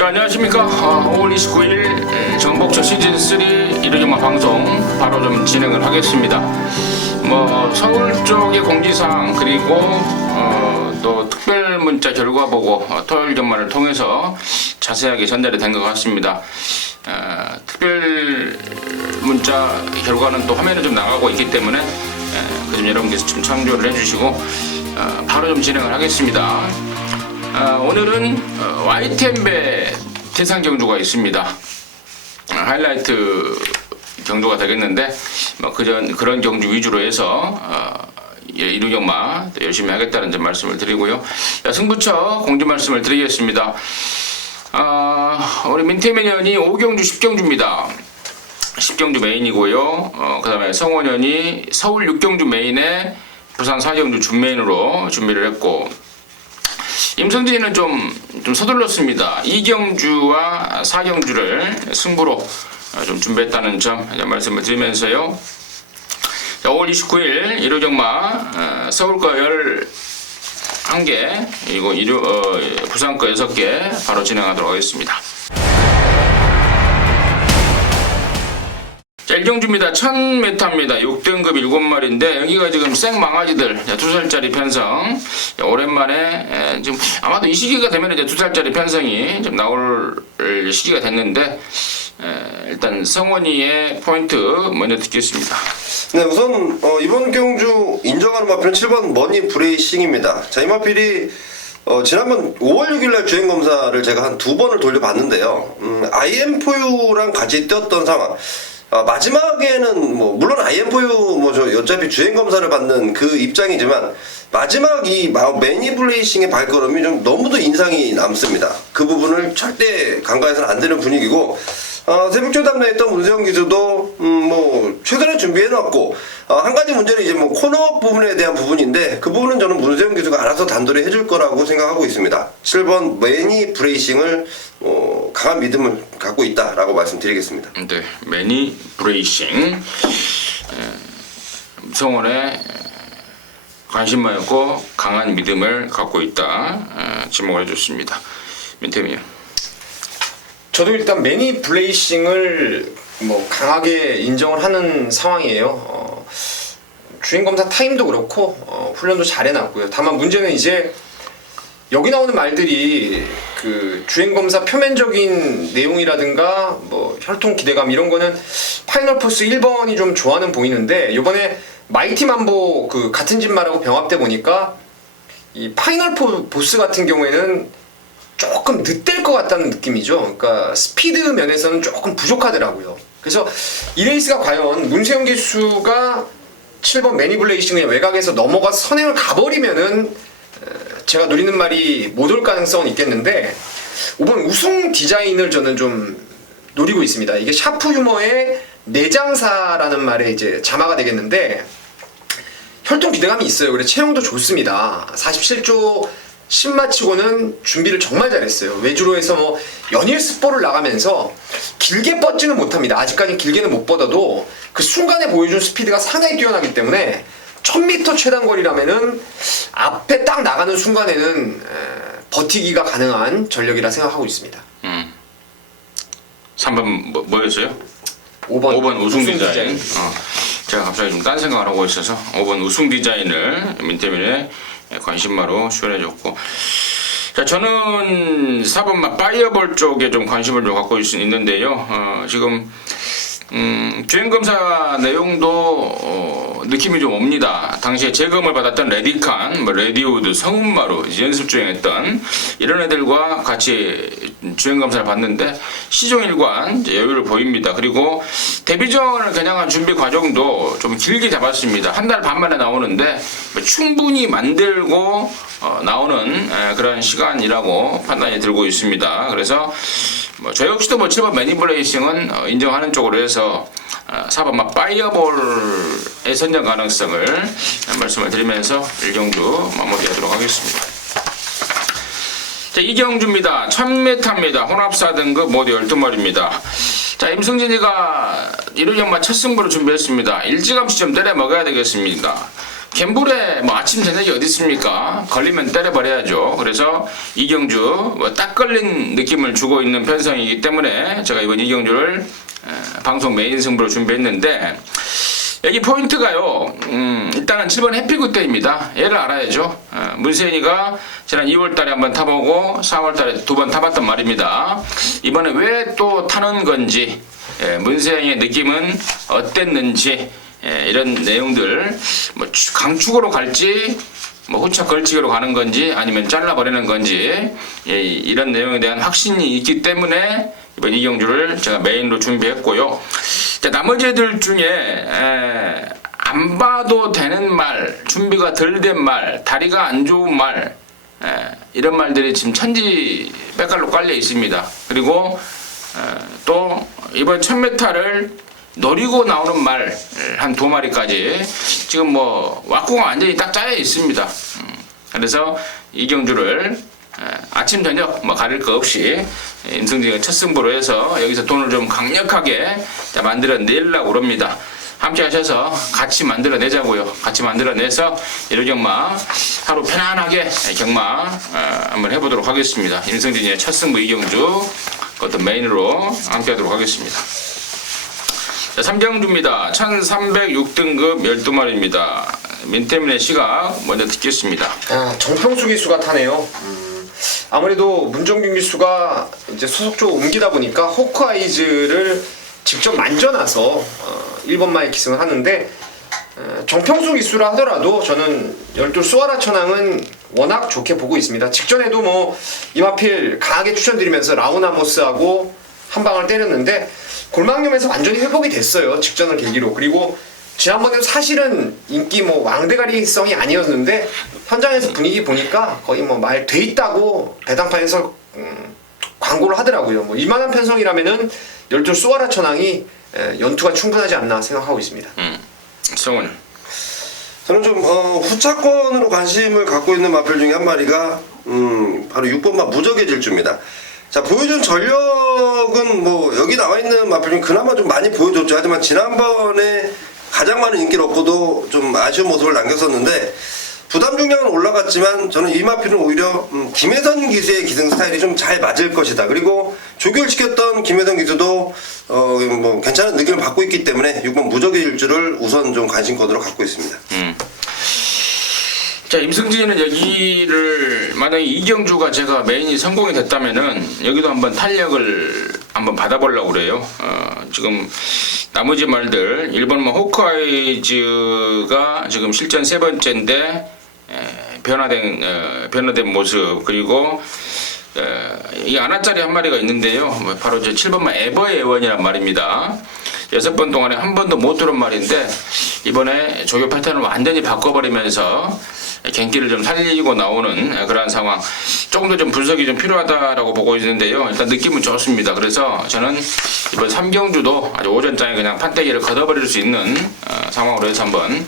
자, 안녕하십니까. 5월 29일 정복초 시즌3 일요일마 방송 바로 좀 진행을 하겠습니다. 서울 쪽의 공지사항 그리고 또 특별문자 결과 보고 토요일 전말을 통해서 자세하게 전달이 된 것 같습니다. 특별문자 결과는 또 화면에 좀 나가고 있기 때문에 그 점 여러분께서 좀 참조를 해주시고 바로 좀 진행을 하겠습니다. 오늘은 YTN배 태산 경주가 있습니다. 하이라이트 경주가 되겠는데 그런 경주 위주로 해서 이루경마 열심히 하겠다는 점 말씀을 드리고요. 승부처 공지 말씀을 드리겠습니다. 우리 민태민현이 5경주 10경주입니다. 10경주 메인이고요. 그 다음에 성원현이 서울 6경주 메인에 부산 4경주 준메인으로 준비를 했고, 임성진이는 좀 서둘렀습니다. 2경주와 4경주를 승부로 좀 준비했다는 점 말씀을 드리면서요. 5월 29일 일요경마 서울 거 11개 그리고 부산 거 6개 바로 진행하도록 하겠습니다. 1경주입니다. 1000m입니다. 6등급 7마리인데 여기가 지금 생망아지들 2살짜리 편성, 오랜만에 지금 아마도 이 시기가 되면 이제 2살짜리 편성이 좀 나올 시기가 됐는데, 일단 성원이의 포인트 먼저 듣겠습니다. 네, 우선 이번 경주 인정하는 마필은 7번 머니 브레이싱입니다. 자, 이 마필이 지난번 5월 6일날 주행검사를 제가 한 2번을 돌려봤는데요. IM4U랑 같이 뛰었던 상황. 마지막에는 물론 IM4U 저 어차피 주행 검사를 받는 그 입장이지만 마지막 이 매니플레이싱의 발걸음이 좀 너무도 인상이 남습니다. 그 부분을 절대 간과해서는 안 되는 분위기고, 새벽주 담당했던 문세영 기수도 최선을 준비해놨고, 한 가지 문제는 이제 코너 부분에 대한 부분인데 그 부분은 저는 문세영 기수가 알아서 단도리 해줄 거라고 생각하고 있습니다. 7번 매니 브레이싱을 강한 믿음을 갖고 있다라고 말씀드리겠습니다. 네, 매니 브레이싱 성원의 관심만였고 강한 믿음을 갖고 있다, 지목을 해줬습니다. 민태민요. 저도 일단 매니 브레이싱을 강하게 인정을 하는 상황이에요. 주행검사 타임도 그렇고 훈련도 잘 해놨고요. 다만 문제는 이제 여기 나오는 말들이 그 주행검사 표면적인 내용이라든가 혈통 기대감 이런 거는 파이널 포스 1번이 좀 좋아는 보이는데, 요번에 마이티 만보 그 같은 집 말하고 병합돼 보니까 이 파이널 보스 같은 경우에는 조금 늦될 것 같다는 느낌이죠. 그러니까 스피드 면에서는 조금 부족하더라고요. 그래서 이 레이스가 과연 문세영 기수가 7번 매니블레이싱의 외곽에서 넘어가서 선행을 가버리면은 제가 노리는 말이 못 올 가능성은 있겠는데, 5번 우승 디자인을 저는 좀 노리고 있습니다. 이게 샤프 유머의 내장사라는 말에 이제 자마가 되겠는데, 혈통 기대감이 있어요. 그래 체형도 좋습니다. 47조 10마치고는 준비를 정말 잘했어요. 외주로 해서 연일 스포를 나가면서 길게 뻗지는 못합니다. 아직까지 길게는 못 뻗어도 그 순간에 보여준 스피드가 상당히 뛰어나기 때문에 1000m 최단거리라면은 앞에 딱 나가는 순간에는 버티기가 가능한 전력이라 생각하고 있습니다. 3번 뭐였어요? 5번 우승 디자인. 제가 갑자기 좀 딴 생각을 하고 있어서 5번 우승 디자인을 민태민의 관심마로 수혈해줬고, 자, 저는 4번 파이어볼 쪽에 좀 관심을 좀 갖고 있는데요. 지금 주행검사 내용도 느낌이 좀 옵니다. 당시에 재검을 받았던 레디칸, 레디우드, 성운마루 연습 주행했던 이런 애들과 같이 주행검사를 받는데 시종일관 여유를 보입니다. 그리고 데뷔전을 겨냥한 준비 과정도 좀 길게 잡았습니다. 한 달 반 만에 나오는데 충분히 만들고 나오는 그런 시간이라고 판단이 들고 있습니다. 그래서 저 역시도 7번 매니블레이싱은 인정하는 쪽으로 해서 4번 파이어볼의 선정 가능성을 말씀을 드리면서 1경주 마무리하도록 하겠습니다. 자, 2경주입니다. 1000m입니다. 혼합 4등급 모두 12마리입니다. 자, 임승진이가 일요경마 첫 승부를 준비했습니다. 일찌감치 좀 때려 먹어야 되겠습니다. 갬블에 뭐 아침 저녁이 어디 있습니까? 걸리면 때려버려야죠. 그래서 이경주 뭐 딱 걸린 느낌을 주고 있는 편성이기 때문에 제가 이번 이경주를 방송 메인 승부로 준비했는데 여기 포인트가요. 일단은 7번 해피굿데이입니다. 얘를 알아야죠. 문세인이가 지난 2월달에 한번 타보고 4월달에 2번 타봤단 말입니다. 이번에 왜 또 타는 건지, 문세인의 느낌은 어땠는지, 이런 내용들, 뭐 강축으로 갈지, 뭐 후차 걸치기로 가는 건지, 아니면 잘라버리는 건지, 이런 내용에 대한 확신이 있기 때문에 이번 이경주를 제가 메인으로 준비했고요. 자, 나머지 애들 중에 안 봐도 되는 말, 준비가 덜 된 말, 다리가 안 좋은 말, 이런 말들이 지금 천지 빽깔로 깔려 있습니다. 그리고 또 이번 1000m를 노리고 나오는 말 한 2마리까지 지금 뭐 왁구가 완전히 딱 짜여 있습니다. 그래서 이경주를 아침 저녁 뭐 가릴 거 없이 임승진의 첫 승부로 해서 여기서 돈을 좀 강력하게 만들어 내려고 합니다. 함께 하셔서 같이 만들어 내자고요. 같이 만들어 내서 일요경마 하루 편안하게 경마 한번 해보도록 하겠습니다. 임승진의 첫 승부 이경주 그것도 메인으로 함께 하도록 하겠습니다. 자, 3경주입니다. 1306등급 12마리입니다. 민태민의 시각 먼저 듣겠습니다. 정평수 기수가 타네요. 아무래도 문정균 기수가 이제 소속 쪽 옮기다 보니까 호크아이즈를 직접 만져놔서 1번마에 기승을 하는데 정평수 기수라 하더라도 저는 열둘 수아라 천왕은 워낙 좋게 보고 있습니다. 직전에도 뭐 이마필 강하게 추천드리면서 라우나모스하고 한 방을 때렸는데 골망염에서 완전히 회복이 됐어요. 직전을 계기로. 그리고 지난번에도 사실은 인기 뭐 왕대가리성이 아니었는데 현장에서 분위기 보니까 거의 뭐 말 돼 있다고 배당판에서 광고를 하더라고요. 뭐 이만한 편성이라면은 열둘 수아라 천왕이 연투가 충분하지 않나 생각하고 있습니다. 성훈. 저는 좀 후차권으로 관심을 갖고 있는 마필 중에 한 마리가 바로 6번마 무적의 질주입니다. 자, 보여준 전력은 뭐 여기 나와 있는 마필 중에 그나마 좀 많이 보여줬죠. 하지만 지난번에 가장 많은 인기를 얻고도 좀 아쉬운 모습을 남겼었는데 부담 중량은 올라갔지만 저는 이 마필은 오히려 김혜선 기수의 기승 스타일이 좀 잘 맞을 것이다. 그리고 조결시켰던 김혜선 기수도 뭐 괜찮은 느낌을 받고 있기 때문에 6번 무적의 질주를 우선 좀 관심권으로 갖고 있습니다. 자, 임승진은 여기를 만약에 이경주가 제가 메인이 성공이 됐다면은 여기도 한번 탄력을 한번 받아보려고 그래요. 지금 나머지 말들 1번만 호크아이즈가 지금 실전 3번째인데 변화된 모습, 그리고 이 아나짜리 한 마리가 있는데요. 바로 저 7번만 에버의 애원이란 말입니다. 6번 동안에 한 번도 못 들은 말인데 이번에 조교 패턴을 완전히 바꿔버리면서 경기를 좀 살리고 나오는 그러한 상황, 조금 더 좀 분석이 좀 필요하다라고 보고 있는데요. 일단 느낌은 좋습니다. 그래서 저는 이번 3경주도 아주 오전장에 그냥 판때기를 걷어버릴 수 있는 상황으로 해서 한번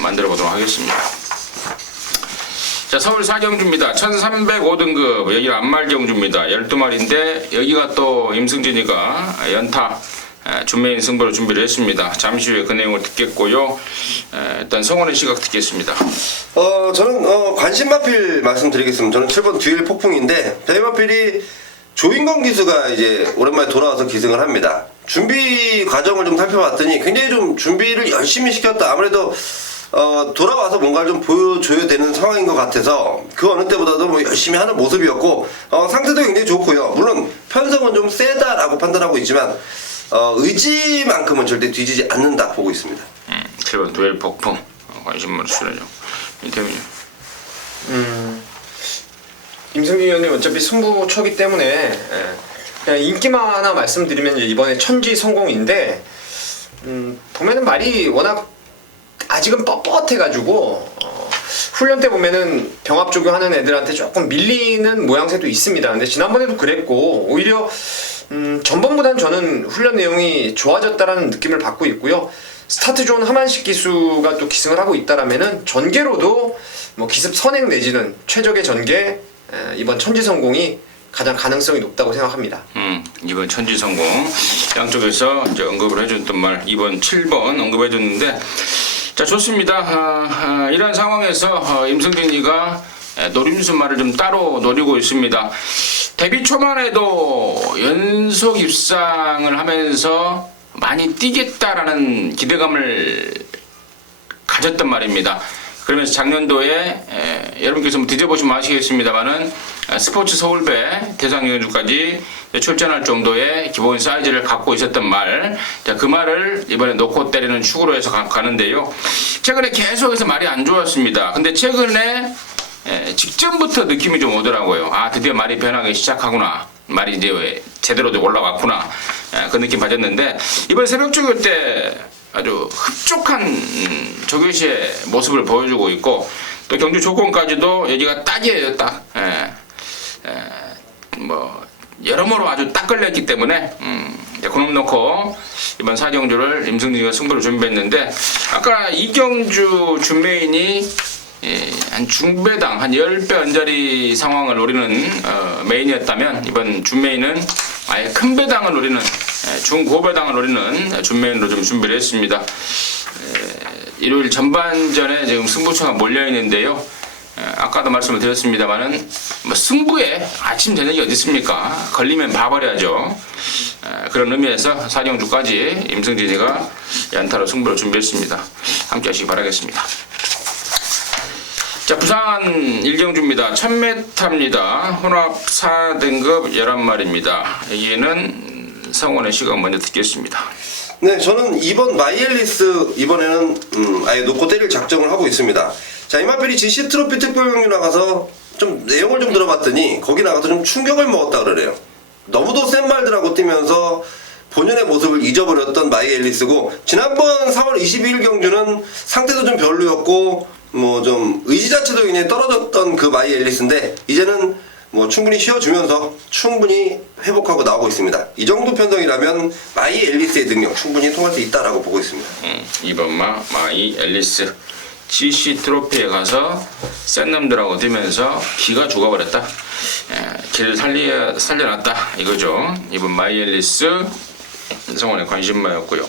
만들어 보도록 하겠습니다. 자, 서울 4경주입니다. 1305등급 여기 안말경주입니다. 12마리인데 여기가 또 임승진이가 연타 준메인 승부를 준비를 했습니다. 잠시 후에 그 내용을 듣겠고요. 일단 성원의 시각 듣겠습니다. 저는 관심 마필 말씀드리겠습니다. 저는 7번 듀일 폭풍인데 이 마필이 조인건 기수가 이제 오랜만에 돌아와서 기승을 합니다. 준비 과정을 좀 살펴봤더니 굉장히 좀 준비를 열심히 시켰다. 아무래도 돌아와서 뭔가를 좀 보여줘야 되는 상황인 것 같아서 그 어느 때보다도 뭐 열심히 하는 모습이었고 상태도 굉장히 좋고요. 물론 편성은 좀 세다라고 판단하고 있지만 의지만큼은 절대 뒤지지 않는다 보고 있습니다. 7번 두엘 폭풍 관심을 수련요. 이태민요. 임승진 의원님 어차피 승부처기 때문에 그냥 인기만 하나 말씀드리면 이번에 천지 성공인데 보면은 말이 워낙 아직은 뻣뻣해가지고 훈련 때 보면은 병합 조교하는 애들한테 조금 밀리는 모양새도 있습니다. 근데 지난번에도 그랬고 오히려 전번보단 저는 훈련 내용이 좋아졌다라는 느낌을 받고 있고요. 스타트 좋은 하만식 기수가 또 기승을 하고 있다라면은 전개로도 뭐 기습 선행 내지는 최적의 전개 이번 천지 성공이 가장 가능성이 높다고 생각합니다. 이번 천지 성공 양쪽에서 이제 언급을 해줬던 말, 이번 7번 언급해줬는데 자, 좋습니다. 이런 상황에서 임승진이가 노림수 말을 좀 따로 노리고 있습니다. 데뷔 초반에도 연속 입상을 하면서 많이 뛰겠다라는 기대감을 가졌단 말입니다. 그러면서 작년도에 여러분께서 뒤져보시면 아시겠습니다만은 스포츠 서울배 대상경주까지 출전할 정도의 기본 사이즈를 갖고 있었던 말, 그 말을 이번에 놓고 때리는 축으로 해서 가는데요. 최근에 계속해서 말이 안 좋았습니다. 근데 최근에 직전부터 느낌이 좀 오더라고요. 아, 드디어 말이 변하기 시작하구나. 말이 이제 제대로 올라왔구나. 그 느낌 받았는데, 이번 새벽 조교 때 아주 흡족한 조교시의 모습을 보여주고 있고, 또 경주 조건까지도 여기가 딱이에요, 딱. 여러모로 아주 딱 걸렸기 때문에, 그놈 놓고 이번 4경주를 임승진이가 승부를 준비했는데, 아까 이경주 준메인이 한 중배당 한 10배 언저리 상황을 노리는 메인이었다면, 이번 준메인은 아예 큰 배당을 노리는 중고배당을 노리는 준메인으로 좀 준비를 했습니다. 일요일 전반전에 지금 승부처가 몰려 있는데요. 아까도 말씀을 드렸습니다만은 승부에 아침 저녁이 어디 있습니까? 걸리면 봐버려야죠. 그런 의미에서 4경주까지 임승진이가 연타로 승부를 준비했습니다. 함께 하시기 바라겠습니다. 자, 부산 1경주입니다. 1000m입니다. 혼합 4등급 11마리입니다. 여기에는 성원의 시각 먼저 듣겠습니다. 네, 저는 이번 마이앨리스 이번에는 아예 놓고 때릴 작정을 하고 있습니다. 자, 이마필이 GC 트로피 특별경주 나가서 좀 내용을 좀 들어봤더니 거기 나가서 좀 충격을 먹었다 그러네요. 너무도 센 말들하고 뛰면서 본연의 모습을 잊어버렸던 마이앨리스고, 지난번 4월 22일 경주는 상태도 좀 별로였고 뭐 좀 의지 자체도 굉장히 떨어졌던 그 마이앨리스인데, 이제는 뭐 충분히 쉬어주면서 충분히 회복하고 나오고 있습니다. 이 정도 편성이라면 마이앨리스의 능력 충분히 통할 수 있다라고 보고 있습니다. 이번 마이앨리스 GC 트로피에 가서 센 놈들하고 뛰면서 기가 죽어버렸다. 길을 살려놨다 이거죠. 이번 마이앨리스 성원의 관심마였고요.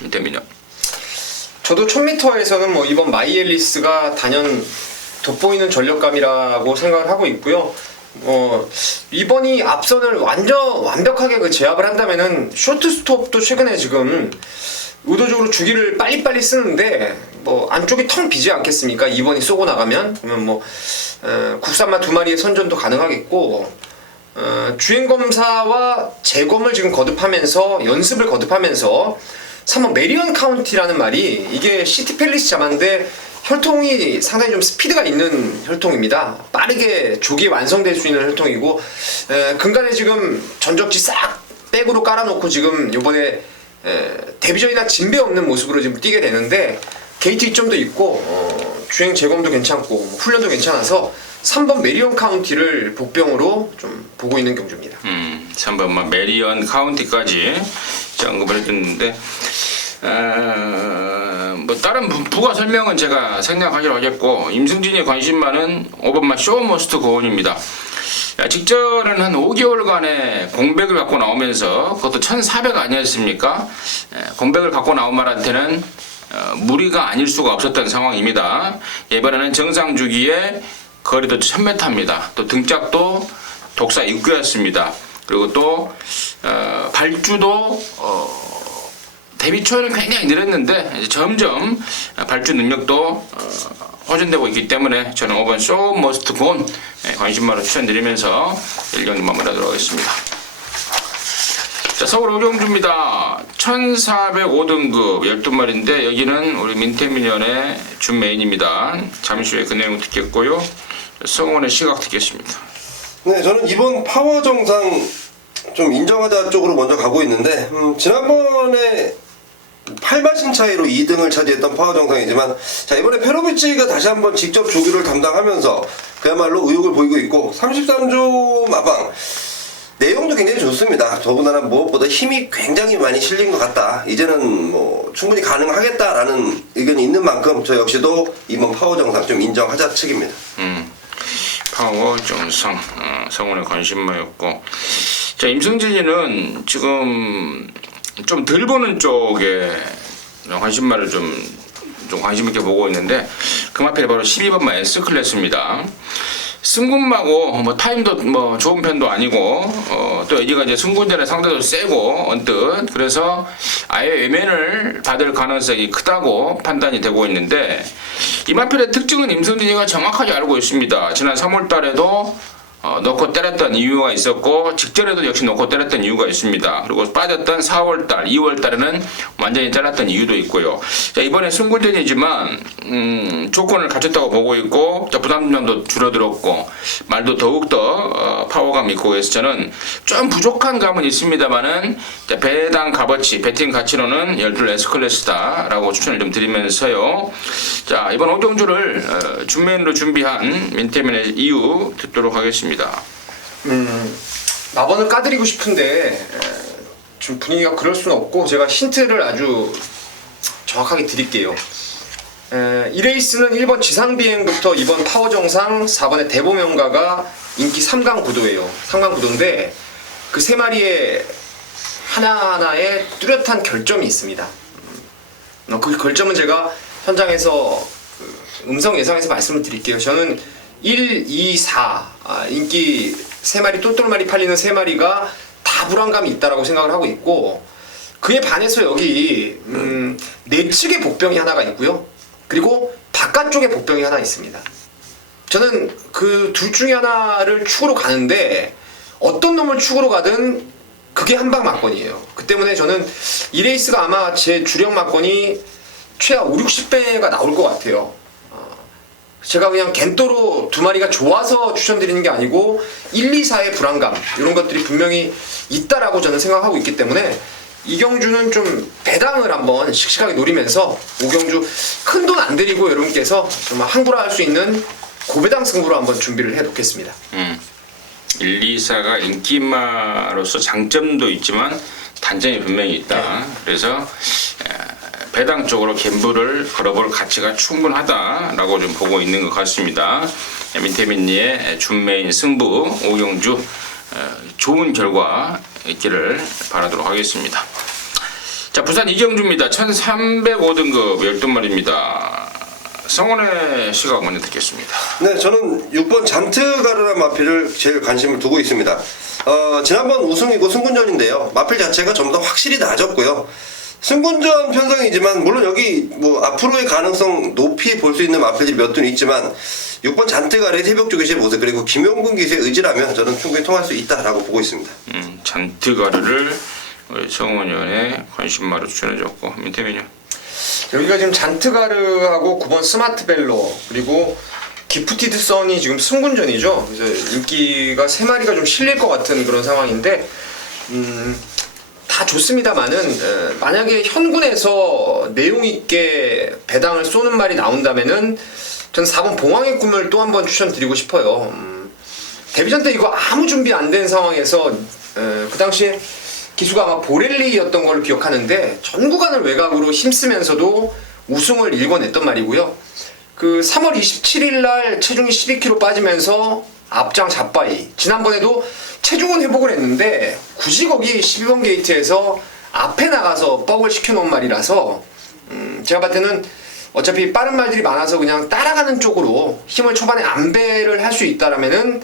민태민요. 저도 1000m에서는 뭐 이번 마이앨리스가 단연 돋보이는 전력감이라고 생각을 하고 있고요. 이번이 앞선을 완벽하게 그 제압을 한다면은 쇼트스톱도 최근에 지금 의도적으로 주기를 빨리빨리 쓰는데 뭐 안쪽이 텅 비지 않겠습니까? 2번이 쏘고 나가면 그러면 뭐 국산마 2마리의 선전도 가능하겠고, 주행검사와 재검을 지금 거듭하면서 연습을 거듭하면서 3번 메리언 카운티라는 말이, 이게 시티 팰리스 잡았는데 혈통이 상당히 좀 스피드가 있는 혈통입니다. 빠르게 조기에 완성될 수 있는 혈통이고, 근간에 지금 전적지 싹 백으로 깔아놓고 지금 요번에 데뷔전이나 진배 없는 모습으로 지금 뛰게 되는데, 게이트 이점도 있고 주행 재검도 괜찮고 훈련도 괜찮아서 3번 메리언 카운티를 복병으로 좀 보고 있는 경주입니다. 3번 메리언 카운티까지 언급을 해줬는데, 뭐 다른 부가 설명은 제가 생략하기로 하겠고, 임승진의 관심만은 5번마 쇼머스트 고온입니다. 직전은 한 5개월간의 공백을 갖고 나오면서, 그것도 1400 아니었습니까? 공백을 갖고 나온 말한테는 무리가 아닐 수가 없었던 상황입니다. 이번에는 정상 주기에 거리도 1000m입니다. 또 등짝도 독사 입구였습니다. 그리고 또 발주도 데뷔 초에는 굉장히 느렸는데 이제 점점 발주 능력도 호전되고 있기 때문에 저는 5번 쇼 머스트 곤 관심마로 추천드리면서 1경기 마무리하도록 하겠습니다. 자, 서울 5경주입니다. 1405등급 12마리인데 여기는 우리 민태민연의 준 메인입니다. 잠시 후에 그 내용 듣겠고요. 성원의 시각 듣겠습니다. 네, 저는 이번 파워 정상 좀 인정하자 쪽으로 먼저 가고 있는데, 지난번에 8마신 차이로 2등을 차지했던 파워 정상이지만, 자, 이번에 페로비치가 다시 한번 직접 조교를 담당하면서 그야말로 의욕을 보이고 있고, 33조 마방 내용도 굉장히 좋습니다. 더군다나 무엇보다 힘이 굉장히 많이 실린 것 같다. 이제는 뭐 충분히 가능하겠다라는 의견이 있는 만큼 저 역시도 이번 파워 정상 좀 인정하자 측입니다. 파워 정상 성원의 관심마였고, 자, 임승진이는 지금 좀 덜 보는 쪽에 관심마를 좀 좀 관심 있게 보고 있는데 그 마필이 바로 12번마 S 클래스입니다. 승군마고 뭐 타임도 뭐 좋은 편도 아니고 또 여기가 이제 승군전에 상대도 세고 언뜻 그래서 아예 외면을 받을 가능성이 크다고 판단이 되고 있는데 이 마필의 특징은 임성진이가 정확하게 알고 있습니다. 지난 3월달에도 넣고 때렸던 이유가 있었고 직전에도 역시 넣고 때렸던 이유가 있습니다. 그리고 빠졌던 4월달, 2월달에는 완전히 잘랐던 이유도 있고요. 자, 이번에 승군전이지만 조건을 갖췄다고 보고 있고 부담감도 줄어들었고 말도 더욱더 파워감 있고 해서 저는 좀 부족한 감은 있습니다만은 배당 값어치, 배팅 가치로는 12 S클래스다 라고 추천을 좀 드리면서요. 자, 이번 오경주를 준메인으로 준비한 민태민의 이유 듣도록 하겠습니다. 마번을 까드리고 싶은데 좀 분위기가 그럴 수는 없고 제가 힌트를 아주 정확하게 드릴게요. 이 레이스는 1번 지상비행부터 2번 파워정상, 4번의 대보명가가 인기 3강 구도예요. 3강 구도인데 그 세 마리의 하나하나에 뚜렷한 결점이 있습니다. 그 결점은 제가 현장에서 음성 예상에서 말씀을 드릴게요. 저는 1, 2, 4 인기 3마리 똘똘마리 팔리는 3마리가 다 불안감이 있다라고 생각을 하고 있고 그에 반해서 여기 내측의 복병이 하나가 있고요. 그리고 바깥쪽에 복병이 하나 있습니다. 저는 그 둘 중에 하나를 축으로 가는데 어떤 놈을 축으로 가든 그게 한방 막건이에요. 그 때문에 저는 이 레이스가 아마 제 주력 막건이 최하 5, 60배가 나올 것 같아요. 제가 그냥 겐토로 두 마리가 좋아서 추천드리는 게 아니고 1, 2, 4의 불안감 이런 것들이 분명히 있다라고 저는 생각하고 있기 때문에 이경주는 좀 배당을 한번 씩씩하게 노리면서 오경주 큰 돈 안 들이고 여러분께서 좀 항구라 할 수 있는 고배당 승부로 한번 준비를 해 놓겠습니다. 1, 2, 4가 인기마로서 장점도 있지만 단점이 분명히 있다. 그래서 배당 쪽으로 갬블을 걸어볼 가치가 충분하다라고 좀 보고 있는 것 같습니다. 민태민리의 준메인 승부 오경주 좋은 결과 있기를 바라도록 하겠습니다. 자, 부산 이경주입니다. 1305등급 12마리입니다. 성원의 시각 먼저 듣겠습니다. 네, 저는 6번 잔트가르라 마필을 제일 관심을 두고 있습니다. 지난번 우승이고 승군전인데요. 마필 자체가 좀 더 확실히 나아졌고요. 승군전 편성이지만 물론 여기 뭐 앞으로의 가능성 높이 볼 수 있는 마필들이 몇 분 있지만 6번 잔트가르의 새벽 조기시의 모습 그리고 김용근 기수의 의지라면 저는 충분히 통할 수 있다라고 보고 있습니다. 잔트가르를 성원 의원의 관심마로 추천해줬고 민태민이요. 여기가 지금 잔트가르하고 9번 스마트벨로 그리고 기프티드 선이 지금 승군전이죠. 그래서 인기가 3마리가 좀 실릴 것 같은 그런 상황인데 다 좋습니다만은 만약에 현군에서 내용 있게 배당을 쏘는 말이 나온다면은 저는 4번 봉황의 꿈을 또 한 번 추천드리고 싶어요. 데뷔전 때 이거 아무 준비 안 된 상황에서 그 당시에 기수가 아마 보렐리였던 걸 기억하는데 전 구간을 외곽으로 힘쓰면서도 우승을 일궈냈던 말이고요. 그 3월 27일 날 체중이 12kg 빠지면서 앞장 잡바이. 지난번에도 체중은 회복을 했는데 굳이 거기 12번 게이트에서 앞에 나가서 뻑을 시켜놓은 말이라서 제가 봤을 때는 어차피 빠른 말들이 많아서 그냥 따라가는 쪽으로 힘을 초반에 안배를 할 수 있다라면은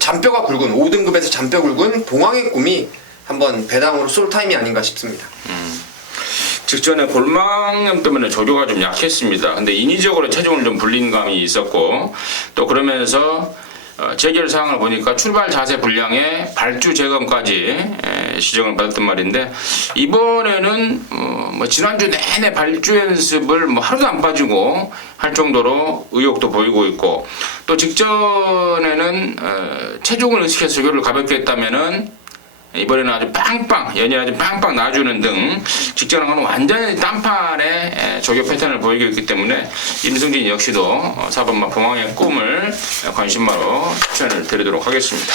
잔뼈가 굵은 5등급에서 잔뼈 굵은 봉황의 꿈이 한번 배당으로 쏠 타임이 아닌가 싶습니다. 직전에 골망염 때문에 조교가 좀 약했습니다. 근데 인위적으로 체중을 좀 불린 감이 있었고 또 그러면서 재결 사항을 보니까 출발 자세 불량에 발주 재검까지 시정을 받았단 말인데 이번에는 뭐 지난주 내내 발주 연습을 뭐 하루도 안 빠지고 할 정도로 의욕도 보이고 있고 또 직전에는 체중을 의식해서 조교를 가볍게 했다면은 이번에는 아주 빵빵 연이 아주 빵빵 놔주는 등 직전하고는 완전히 딴판의 조교 패턴을 보이고 있기 때문에 임승진 역시도 4번마 봉황의 꿈을 관심마로 추천을 드리도록 하겠습니다.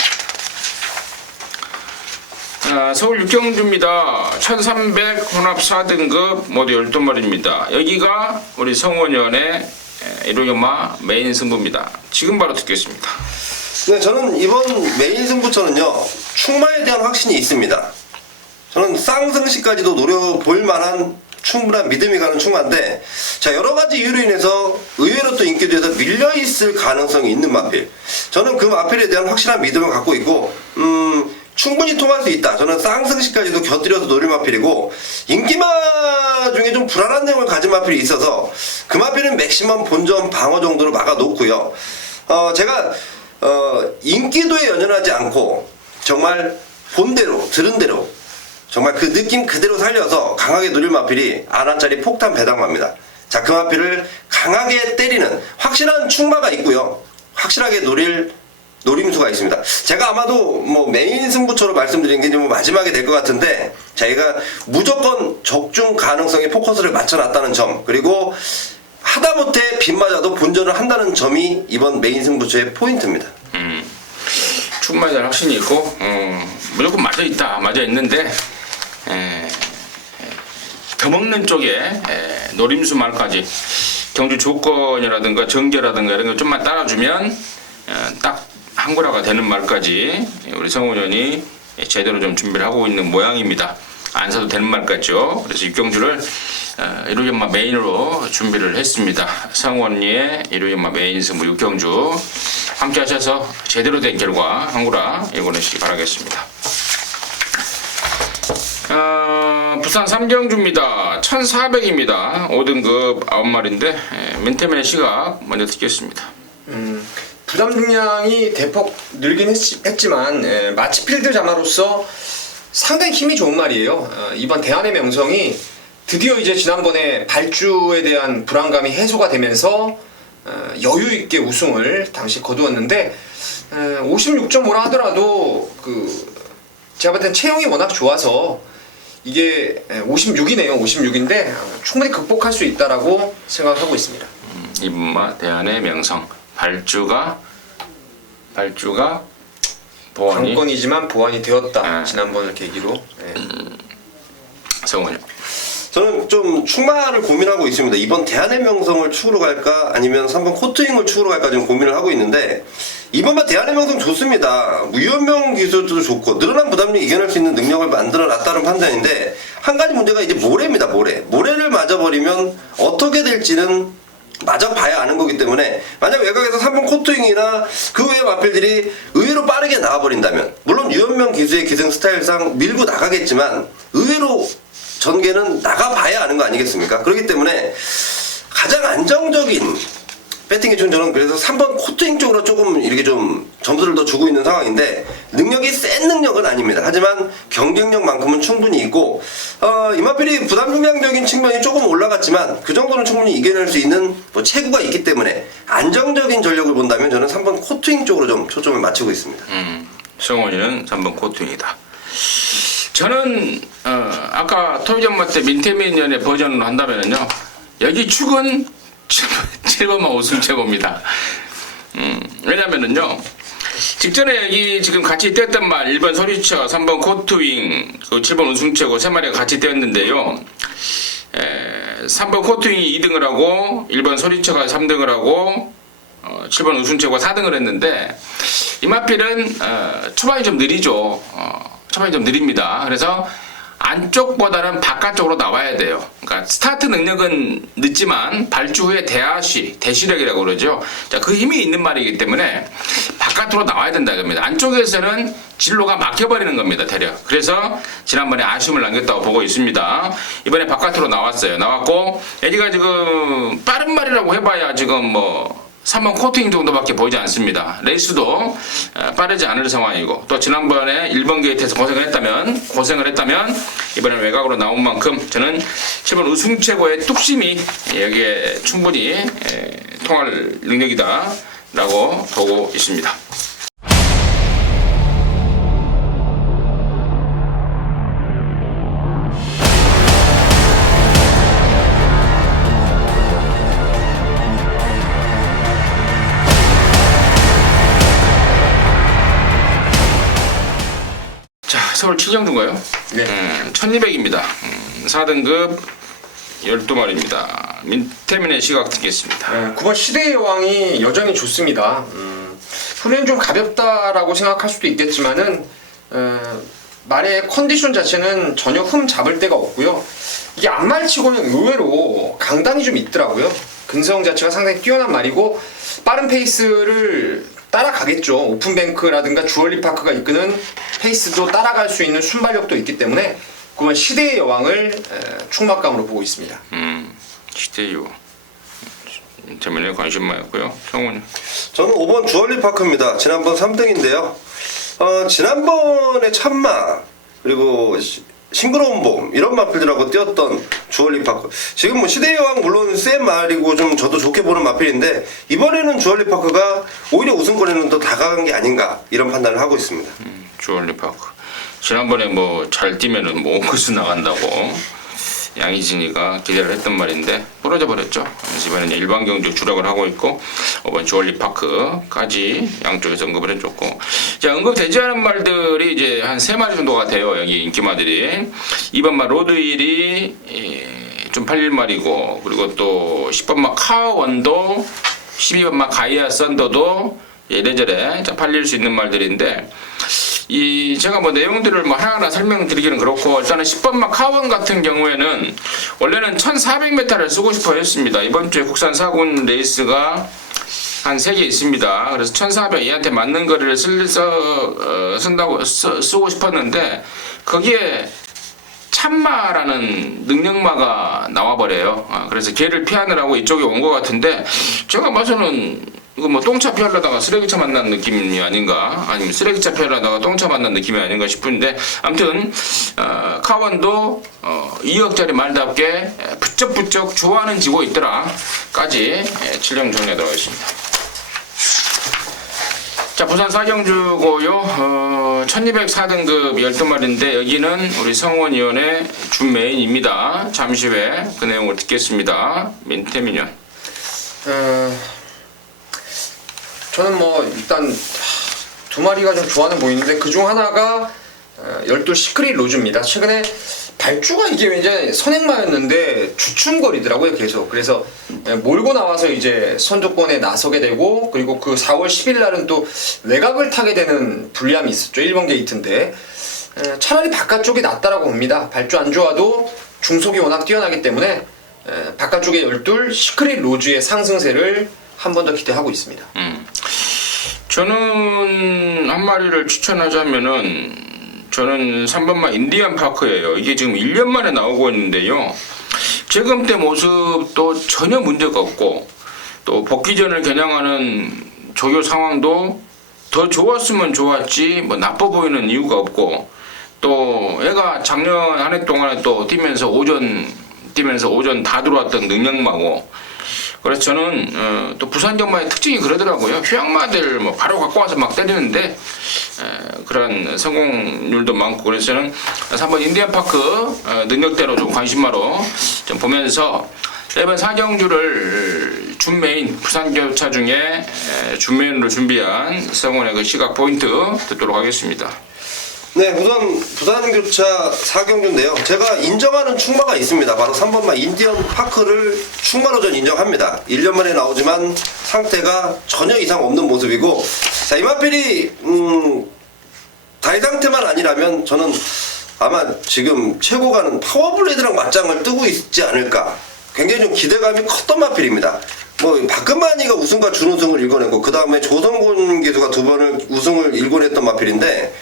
서울 육경주입니다. 1300 혼합 4등급 모두 12마리입니다. 여기가 우리 성원연의 1호경마 메인 승부입니다. 지금 바로 듣겠습니다. 네, 저는 이번 메인 승부처는요 충마에 대한 확신이 있습니다. 저는 쌍승시까지도 노려볼 만한 충분한 믿음이 가는 충마인데, 자, 여러 가지 이유로 인해서 의외로 또 인기도에서 밀려있을 가능성이 있는 마필. 저는 그 마필에 대한 확실한 믿음을 갖고 있고, 충분히 통할 수 있다. 저는 쌍승시까지도 곁들여서 노릴 마필이고, 인기마 중에 좀 불안한 내용을 가진 마필이 있어서 그 마필은 맥시멈 본전 방어 정도로 막아놓고요. 제가 인기도에 연연하지 않고 정말 본대로 들은 대로 정말 그 느낌 그대로 살려서 강하게 노릴 마필이 아나짜리 폭탄 배당마입니다. 자, 그 마필을 강하게 때리는 확실한 충마가 있고요. 확실하게 노릴 노림수가 있습니다. 제가 아마도 뭐 메인 승부처로 말씀드린 게 좀 마지막에 될 것 같은데, 저희가 무조건 적중 가능성에 포커스를 맞춰놨다는 점, 그리고 하다못해 빗맞아도 본전을 한다는 점이 이번 메인 승부처의 포인트입니다. 충분히 잘 확신이 있고, 무조건 맞아 있다, 맞아 있는데, 더 먹는 쪽에 노림수 말까지 경주 조건이라든가 전개라든가 이런 거 좀만 따라주면 딱 한구라가 되는 말까지 우리 성우전이 제대로 좀 준비를 하고 있는 모양입니다. 안 사도 되는 말 같죠. 그래서 육경주를 일요연마 메인으로 준비를 했습니다. 성우언니의 일요연마 메인 승부 육경주 함께 하셔서 제대로 된 결과 한구라 이뤄내시기 바라겠습니다. 부산 삼경주입니다. 1400입니다. 5등급 9마리인데 민태맨의 시각 먼저 듣겠습니다. 부담 중량이 대폭 늘긴 했지만 마치필드 자마로서 상당히 힘이 좋은 말이에요. 이번 대안의 명성이 드디어 이제 지난번에 발주에 대한 불안감이 해소가 되면서 여유 있게 우승을 당시 거두었는데 56.5라 하더라도 제가 볼 땐 체형이 워낙 좋아서 이게 56이네요. 56인데 충분히 극복할 수 있다라고 생각하고 있습니다. 이분마 대안의 명성 발주가 보완이 관건이지만 보완이 되었다. 지난번을 계기로. 성훈이 저는 좀 충마를 고민하고 있습니다. 이번 대안의 명성을 축으로 갈까 아니면 3번 코트윙을 축으로 갈까 지금 고민을 하고 있는데, 이번만 대안의 명성 좋습니다. 유연명 기술도 좋고 늘어난 부담을 이겨낼 수 있는 능력을 만들어놨다는 판단인데, 한 가지 문제가 이제 모래입니다. 모래를 맞아버리면 어떻게 될지는 마저 봐야 아는 거기 때문에, 만약 외곽에서 3번 코트윙이나 그 외의 마필들이 의외로 빠르게 나와버린다면, 물론 유연명 기수의 기승 스타일상 밀고 나가겠지만 의외로 전개는 나가봐야 아는 거 아니겠습니까? 그렇기 때문에 가장 안정적인 배팅 기준 저는 그래서 3번 코트윙 쪽으로 조금 이렇게 좀 점수를 더 주고 있는 상황인데, 능력이 센 능력은 아닙니다. 하지만 경쟁력만큼은 충분히 있고, 이마필이 부담 중량적인 측면이 조금 올라갔지만 그 정도는 충분히 이겨낼 수 있는 뭐 체구가 있기 때문에 안정적인 전력을 본다면 저는 3번 코트윙 쪽으로 좀 초점을 맞추고 있습니다. 성훈이는 3번 코트윙이다. 저는 아까 토요전마 때 민태민연의 버전으로 한다면요, 여기 축은 7번만 우승 최고입니다. 왜냐면은요, 직전에 여기 지금 같이 뛰었단 말 1번 소리쳐, 3번 코트윙, 7번 우승 최고 3마리가 같이 뛰었는데요, 3번 코트윙이 2등을 하고 1번 소리쳐가 3등을 하고 7번 우승 최고가 4등을 했는데, 이마필은 초반이 좀 느리죠. 초반이 좀 느립니다. 그래서 안쪽보다는 바깥쪽으로 나와야 돼요. 그러니까 스타트 능력은 늦지만 발주 후에 대시력이라고 그러죠. 자, 그 힘이 있는 말이기 때문에 바깥으로 나와야 된다 겁니다. 안쪽에서는 진로가 막혀버리는 겁니다, 대략. 그래서 지난번에 아쉬움을 남겼다고 보고 있습니다. 이번에 바깥으로 나왔고, 여기가 지금 빠른 말이라고 해봐야 지금 뭐 3번 코팅 정도밖에 보이지 않습니다. 레이스도 빠르지 않을 상황이고, 또 지난번에 1번 게이트에서 고생을 했다면 이번에는 외곽으로 나온 만큼 저는 7번 우승 최고의 뚝심이 여기에 충분히 통할 능력이다 라고 보고 있습니다. 서울 칠경주인가요? 네. 1200입니다. 4등급 12마리입니다. 민태민의 시각 듣겠습니다. 9번 시대의 여왕이 여전히 좋습니다. 훈련이 좀 가볍다라고 생각할 수도 있겠지만은 말의 컨디션 자체는 전혀 흠 잡을 데가 없고요. 이게 앞말치고는 의외로 강단이 좀 있더라고요. 근성 자체가 상당히 뛰어난 말이고 빠른 페이스를 따라가겠죠. 오픈뱅크라든가 주얼리 파크가 이끄는 페이스도 따라갈 수 있는 순발력도 있기 때문에 그건 시대의 여왕을 충막감으로 보고 있습니다. 시대요. 재미에 관심 많았고요. 성훈이. 저는 5번 주얼리 파크입니다. 지난번 3등인데요. 지난번에 참마 그리고 싱그러운 봄 이런 마필들하고 뛰었던 주얼리 파크. 지금 뭐 시대의 여왕 물론 센 말이고 좀 저도 좋게 보는 마필인데 이번에는 주얼리 파크가 오히려 우승권에는 더 다가간 게 아닌가 이런 판단을 하고 있습니다. 주얼리 파크. 지난번에 뭐 잘 뛰면은 뭐 온코스 나간다고 양희진이가 기대를 했던 말인데 부러져 버렸죠. 그래서 이번에는 일반 경주 주력을 하고 있고 이번 주얼리 파크까지 양쪽에서 언급을 해줬고, 자 언급되지 않은 말들이 이제 한 3마리 정도가 돼요. 여기 인기마들이 2번 말 로드힐이 좀 팔릴 말이고, 그리고 또 10번 말 카원도 12번 말 가이아 썬더도 이래저래 팔릴 수 있는 말들인데, 제가 뭐 내용들을 뭐 하나하나 설명드리기는 그렇고, 일단은 10번 막 카원 같은 경우에는 원래는 1400m를 쓰고 싶어 했습니다. 이번 주에 국산 사군 레이스가 한 3개 있습니다. 그래서 1400 얘한테 맞는 거리를 쓰고 싶었는데 거기에 참마라는 능력마가 나와버려요. 그래서 걔를 피하느라고 이쪽에 온 것 같은데, 제가 봐서는 이거 뭐 똥차 피하려다가 쓰레기차 만난 느낌이 아닌가, 아니면 쓰레기차 피하려다가 똥차 만난 느낌이 아닌가 싶은데, 아무튼 카원도 2억짜리 말답게 부쩍부쩍 좋아하는 지고 있더라까지 7령 정리해 들어가겠습니다. 자, 부산 사경주고요. 1204등급 12마리인데 여기는 우리 성원위원의 준 메인입니다. 잠시 후에 그 내용을 듣겠습니다. 민태민현. 저는 뭐 일단 2마리가 좀 좋아하는 보이는데 그중 하나가 열돌 시크릿 로즈입니다. 최근에 발주가 이게 왠지 선행마였는데 주춤거리더라고요, 계속. 그래서 몰고 나와서 이제 선두권에 나서게 되고, 그리고 그 4월 10일 날은 또 외곽을 타게 되는 불리함이 있었죠. 1번 게이트인데 차라리 바깥쪽이 낫다라고 봅니다. 발주 안 좋아도 중속이 워낙 뛰어나기 때문에 바깥쪽에 열둘 시크릿 로즈의 상승세를 한 번 더 기대하고 있습니다. 저는 한 마리를 추천하자면은 저는 3번마 인디안 파크예요. 이게 지금 1년 만에 나오고 있는데요. 지금 때 모습도 전혀 문제가 없고, 또 복귀전을 겨냥하는 조교 상황도 더 좋았으면 좋았지 뭐 나빠 보이는 이유가 없고, 또 애가 작년 한 해 동안에 또 뛰면서 오전 다 들어왔던 능력마고, 그래서 저는 또 부산 경마의 특징이 그러더라고요. 휴양마들 뭐 바로 갖고 와서 막 때리는데 그런 성공률도 많고, 그래서 저는 3번 인디안 파크 능력대로 좀 관심마로 좀 보면서 이번 사경주를 준메인 부산 교차 중에 준메인으로 준비한 성원의 그 시각 포인트 듣도록 하겠습니다. 네, 우선 부산교차 4경주인데요. 제가 인정하는 충마가 있습니다. 바로 3번마 인디언 파크를 충마로 전 인정합니다. 1년 만에 나오지만 상태가 전혀 이상 없는 모습이고, 자, 이마필이 다리 상태만 아니라면 저는 아마 지금 최고 가는 파워블레이드랑 맞짱을 뜨고 있지 않을까, 굉장히 좀 기대감이 컸던 마필입니다. 뭐 박근만이가 우승과 준우승을 일궈냈고, 그 다음에 조성곤 기수가 2번을 우승을 일궈냈던 마필인데,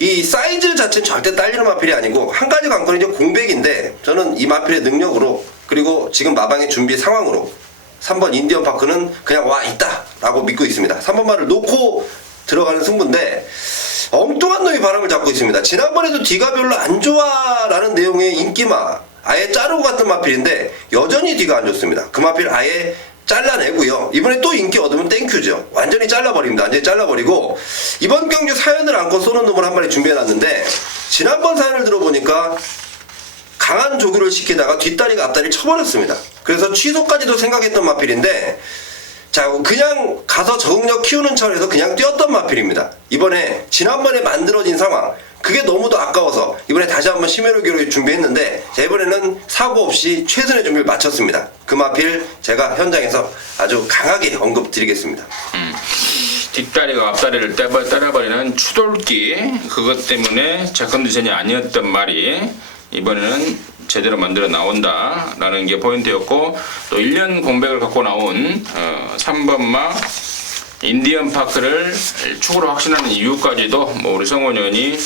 이 사이즈 자체는 절대 딸리는 마필이 아니고 한 가지 관건이 이제 공백인데, 저는 이 마필의 능력으로, 그리고 지금 마방의 준비 상황으로 3번 인디언 파크는 그냥 와 있다 라고 믿고 있습니다. 3번 말을 놓고 들어가는 승부인데 엉뚱한 놈이 바람을 잡고 있습니다. 지난번에도 뒤가 별로 안 좋아 라는 내용의 인기마 아예 자르고 갔던 마필인데 여전히 뒤가 안 좋습니다. 그 마필 아예 잘라내고요. 이번에 또 인기 얻으면 땡큐죠. 완전히 잘라버립니다. 완전히 잘라버리고, 이번 경주 사연을 안고 쏘는 놈을 한 마리 준비해놨는데, 지난번 사연을 들어보니까 강한 조교를 시키다가 뒷다리가 앞다리를 쳐버렸습니다. 그래서 취소까지도 생각했던 마필인데, 자, 그냥 가서 적응력 키우는 차원에서 그냥 뛰었던 마필입니다. 이번에 지난번에 만들어진 상황, 그게 너무도 아까워서 이번에 다시 한번 심혈을 준비했는데, 자, 이번에는 사고 없이 최선의 준비를 마쳤습니다. 그 마필 제가 현장에서 아주 강하게 언급드리겠습니다. 뒷다리가 앞다리를 때려버리는 추돌기, 그것 때문에 제 컨디션이 아니었던 말이 이번에는 제대로 만들어 나온다라는 게 포인트였고, 또 1년 공백을 갖고 나온 3번마 인디언 파크를 축으로 확신하는 이유까지도 뭐 우리 성원 의원이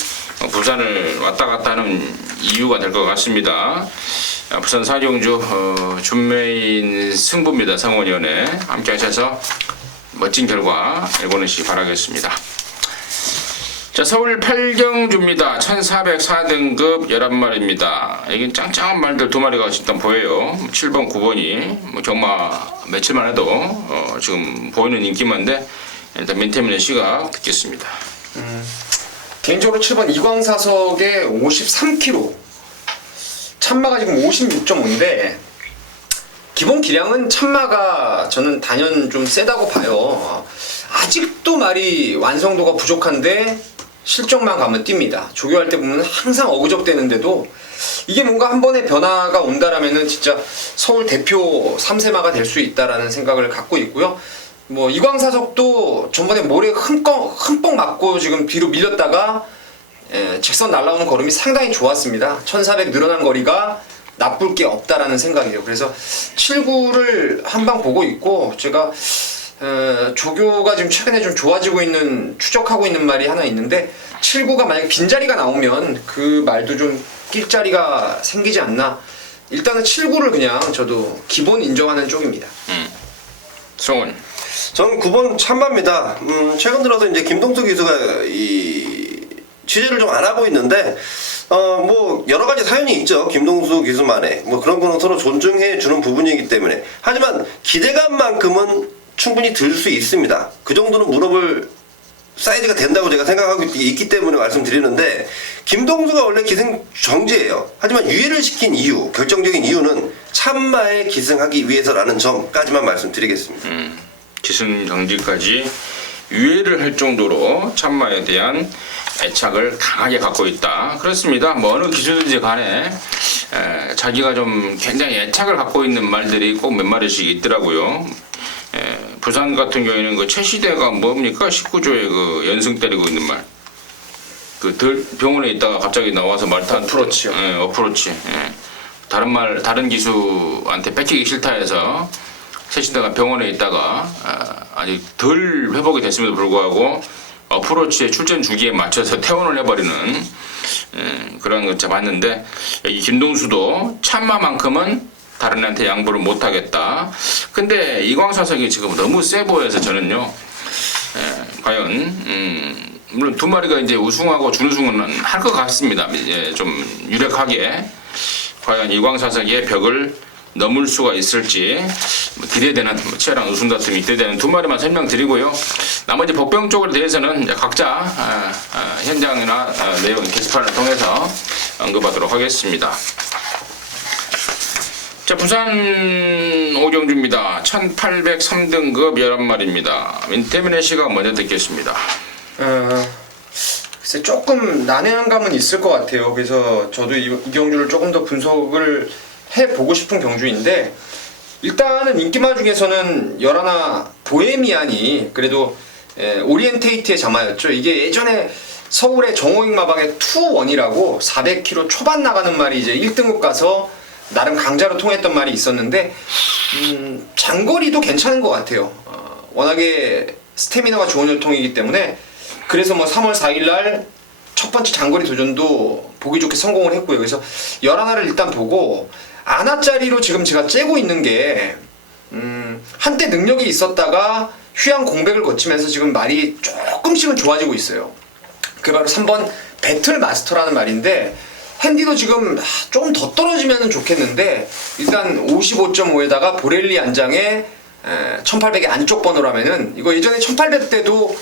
부산을 왔다 갔다 하는 이유가 될 것 같습니다. 부산 사경주 준메인 승부입니다. 성원 의원에 함께 하셔서 멋진 결과 내보내시기 바라겠습니다. 자, 서울 팔경주입니다. 1404등급 11마리입니다. 이게 짱짱한 말들 2마리가 일단 보여요. 7번, 9번이 뭐 경마 며칠만 해도 지금 보이는 인기만데, 일단 민태민의 시각 듣겠습니다. 개인적으로 7번 이광사석에 53kg, 참마가 지금 56.5인데 기본 기량은 참마가 저는 단연 좀 세다고 봐요. 아직도 말이 완성도가 부족한데 실적만 가면 뜁니다. 조교할 때 보면 항상 어그적대는데도 이게 뭔가 한 번의 변화가 온다라면은 진짜 서울 대표 3세마가 될 수 있다라는 생각을 갖고 있고요. 뭐 이광사석도 전번에 모래 흠뻑 맞고 지금 뒤로 밀렸다가 직선 날라오는 걸음이 상당히 좋았습니다. 1400 늘어난 거리가 나쁠 게 없다라는 생각이에요. 그래서 7구를 한 방 보고 있고, 제가 조교가 지금 최근에 좀 좋아지고 있는, 추적하고 있는 말이 하나 있는데, 7구가 만약에 빈자리가 나오면 그 말도 좀 낄 자리가 생기지 않나. 일단은 7구를 그냥 저도 기본 인정하는 쪽입니다. 성원. 저는 9번 참마입니다. 최근 들어서 이제 김동수 기수가 이 취재를 좀 안 하고 있는데, 뭐 여러 가지 사연이 있죠. 김동수 기수만의 뭐 그런 거는 서로 존중해 주는 부분이기 때문에. 하지만 기대감만큼은 충분히 들 수 있습니다. 그 정도는 물어볼 사이즈가 된다고 제가 생각하고 있기 때문에 말씀드리는데, 김동수가 원래 기승 정지예요. 하지만 유예를 시킨 이유, 결정적인 이유는 참마에 기승하기 위해서라는 점까지만 말씀드리겠습니다. 기승 정지까지 유예를 할 정도로 참마에 대한 애착을 강하게 갖고 있다. 그렇습니다. 뭐 어느 기수든지 간에 자기가 좀 굉장히 애착을 갖고 있는 말들이 꼭 몇 마리씩 있더라고요. 부산 같은 경우에는 그 최시대가 뭡니까? 19조에 그 연승 때리고 있는 말. 그 병원에 있다가 갑자기 나와서 말타 어프로치요. 어프로치. 다른 기수한테 뺏기기 싫다 해서 최시대가 병원에 있다가 아직 덜 회복이 됐음에도 불구하고 어프로치의 출전 주기에 맞춰서 퇴원을 해버리는 그런 거 제가 봤는데, 이 김동수도 참마만큼은 다른 애한테 양보를 못하겠다. 근데 이광사석이 지금 너무 세 보여서 저는요, 과연 물론 2마리가 이제 우승하고 준우승은 할 것 같습니다. 좀 유력하게. 과연 이광사석의 벽을 넘을 수가 있을지 기대되는, 치열한 우승 다툼이 기대되는 2마리만 설명드리고요. 나머지 복병 쪽에 대해서는 각자 현장이나 내용 게시판을 통해서 언급하도록 하겠습니다. 자, 부산 오경주입니다. 1803등급 11마리입니다. 민태민의 시각 먼저 듣겠습니다. 글쎄 조금 난해한 감은 있을 것 같아요. 그래서 저도 이 경주를 조금 더 분석을 해보고 싶은 경주인데, 일단은 인기말 중에서는 열하나 보헤미안이 그래도 오리엔테이트의 자마였죠. 이게 예전에 서울의 정호익 마방의 2-1이라고 400km 초반 나가는 말이 이제 1등급 가서 나름 강자로 통했던 말이 있었는데, 장거리도 괜찮은 것 같아요. 워낙에 스태미너가 좋은 혈통이기 때문에. 그래서 뭐 3월 4일날 첫 번째 장거리 도전도 보기 좋게 성공을 했고요. 그래서 11화를 일단 보고, 아나짜리로 지금 제가 째고 있는 게 한때 능력이 있었다가 휴양 공백을 거치면서 지금 말이 조금씩은 좋아지고 있어요. 그게 바로 3번 배틀 마스터라는 말인데, 핸디도 지금 좀 더 떨어지면 좋겠는데, 일단 55.5에다가 보렐리 안장에 1800의 안쪽 번호라면은, 이거 예전에 1800 때도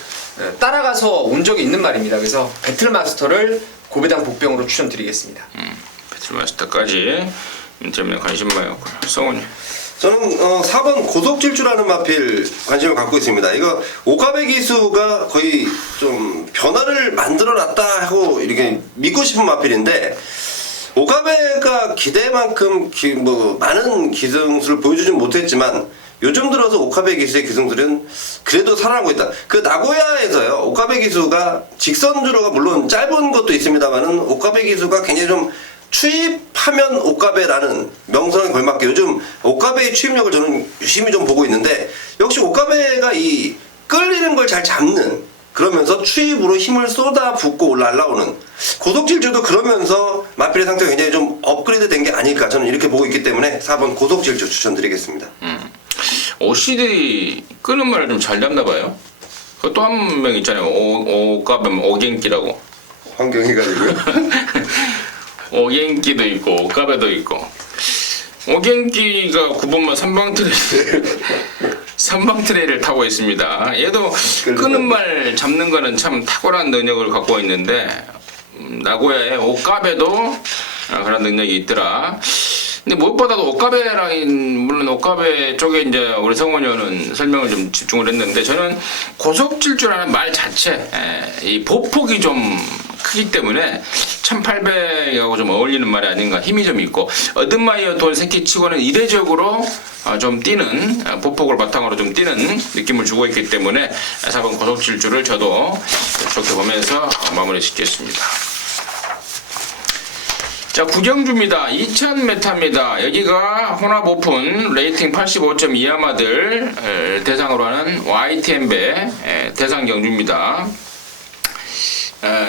따라가서 온 적이 있는 말입니다. 그래서 배틀 마스터를 고배당 복병으로 추천드리겠습니다. 배틀 마스터까지 민태민의 관심마였고요. 성훈이. 저는 4번 고속질주라는 마필 관심을 갖고 있습니다. 이거 오카베 기수가 거의 좀 변화를 만들어놨다 하고 이렇게 믿고 싶은 마필인데, 오카베가 기대만큼 많은 기승수를 보여주진 못했지만 요즘 들어서 오카베 기수의 기승들은 그래도 살아나고 있다. 그 나고야에서요, 오카베 기수가 직선주로가 물론 짧은 것도 있습니다만은 오카베 기수가 굉장히 좀 추입하면 오카베라는 명성에 걸맞게 요즘 오카베의 추입력을 저는 유심히 좀 보고 있는데, 역시 오카베가 이 끌리는 걸 잘 잡는, 그러면서 추입으로 힘을 쏟아붓고 날라오는 고속질주도 그러면서 마필의 상태가 굉장히 좀 업그레이드 된 게 아닐까, 저는 이렇게 보고 있기 때문에 4번 고속질주 추천드리겠습니다. 오씨들이 끄는 말을 좀 잘 잡나 봐요. 그 또 한 명 있잖아요. 오카베 오겐키라고. 환경해가지고요. 오겐키도 있고 오카베도 있고. 오겐키가 9번마 삼방트레이를 타고 있습니다. 얘도 끄는 말 잡는 거는 참 탁월한 능력을 갖고 있는데, 나고야의 오카베도 그런 능력이 있더라. 근데 무엇보다도 오카베 라인, 물론 오카베 쪽에 이제 우리 성원이 형은 설명을 좀 집중을 했는데, 저는 고속질주라는 말 자체, 이 보폭이 좀 크기 때문에 1800하고 좀 어울리는 말이 아닌가, 힘이 좀 있고, 어드마이어 돌 새끼 치고는 이례적으로 좀 뛰는, 보폭을 바탕으로 좀 뛰는 느낌을 주고 있기 때문에 4번 고속질주를 저도 좋게 보면서 마무리 짓겠습니다. 자, 구경주입니다. 2000m입니다. 여기가 혼합 오픈 레이팅 85점 이하마들 대상으로 하는 YTN배 대상 경주입니다.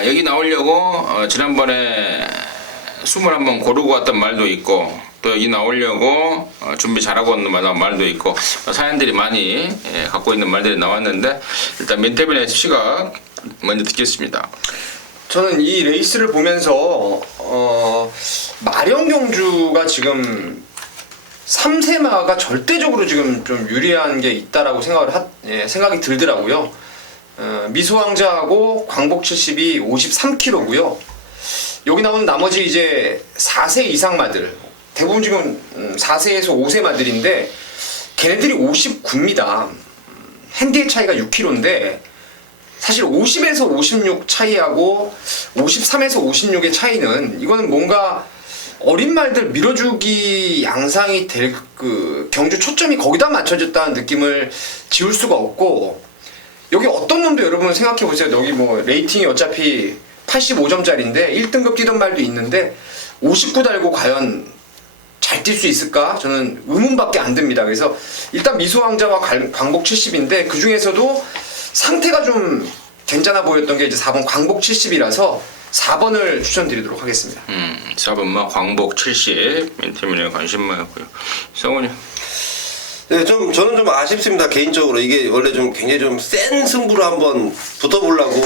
여기 나오려고 지난번에 21번 고르고 왔던 말도 있고, 또 여기 나오려고 준비 잘하고 왔는 말도 있고, 사연들이 많이 갖고 있는 말들이 나왔는데, 일단 민태빈의 시각 먼저 듣겠습니다. 저는 이 레이스를 보면서 마령 경주가 지금 3세마가 절대적으로 지금 좀 유리한 게 있다라고 생각이 들더라고요. 미소왕자하고 광복 70이 53kg고요. 여기 나오는 나머지 이제 4세 이상 마들, 대부분 지금 4세에서 5세 마들인데 걔네들이 59입니다. 핸디의 차이가 6kg인데 사실 50에서 56 차이하고 53에서 56의 차이는, 이거는 뭔가 어린 말들 밀어주기 양상이 될 그 경주 초점이 거기다 맞춰졌다는 느낌을 지울 수가 없고, 여기 어떤 놈도 여러분 생각해 보세요. 여기 뭐 레이팅이 어차피 85점짜리인데 1등급 뛰던 말도 있는데 59 달고 과연 잘 뛸 수 있을까? 저는 의문밖에 안 듭니다. 그래서 일단 미소왕자와 광복 70인데 그 중에서도 상태가 좀 괜찮아 보였던 게 이제 4번 광복 70이라서 4번을 추천드리도록 하겠습니다. 4번마 광복 70 민태민에 관심 많았고요. 성훈이. 네, 저는 좀 아쉽습니다. 개인적으로 이게 원래 좀 굉장히 좀 센 승부로 한번 붙어보려고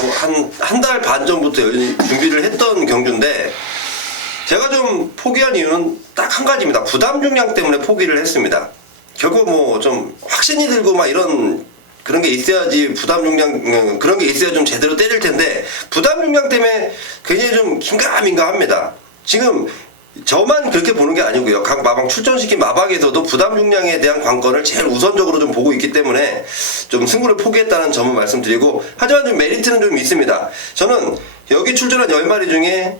한 달 반 전부터 준비를 했던 경주인데, 제가 좀 포기한 이유는 딱 한 가지입니다. 부담 중량 때문에 포기를 했습니다. 결국 뭐 좀 확신이 들고 막 이런 그런 게 있어야지, 부담 중량 그런 게 있어야 좀 제대로 때릴 텐데, 부담 중량 때문에 굉장히 좀 긴가민가합니다. 지금 저만 그렇게 보는 게 아니고요. 각 마방 출전시킨 마방에서도 부담 중량에 대한 관건을 제일 우선적으로 좀 보고 있기 때문에 좀 승부를 포기했다는 점을 말씀드리고, 하지만 좀 메리트는 좀 있습니다. 저는 여기 출전한 10마리 중에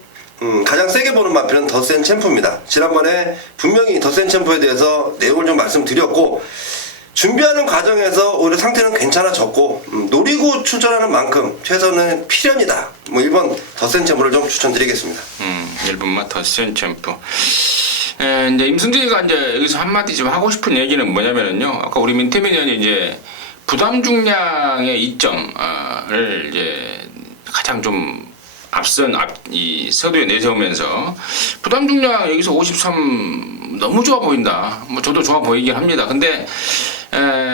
가장 세게 보는 마필은 더센 챔프입니다. 지난번에 분명히 더센 챔프에 대해서 내용을 좀 말씀드렸고, 준비하는 과정에서 오히려 상태는 괜찮아졌고, 노리고 출전하는 만큼 최선은 필연이다. 뭐 1번 더센 챔프를 좀 추천드리겠습니다. 1번마 더센 챔프. 이제 임승재가 이제 여기서 한마디 좀 하고 싶은 얘기는 뭐냐면은요, 아까 우리 민태민 의원이 이제 부담 중량의 이점을 이제 가장 좀 앞선 이 서두에 내세우면서, 부담 중량 여기서 53 너무 좋아 보인다. 뭐 저도 좋아 보이긴 합니다. 근데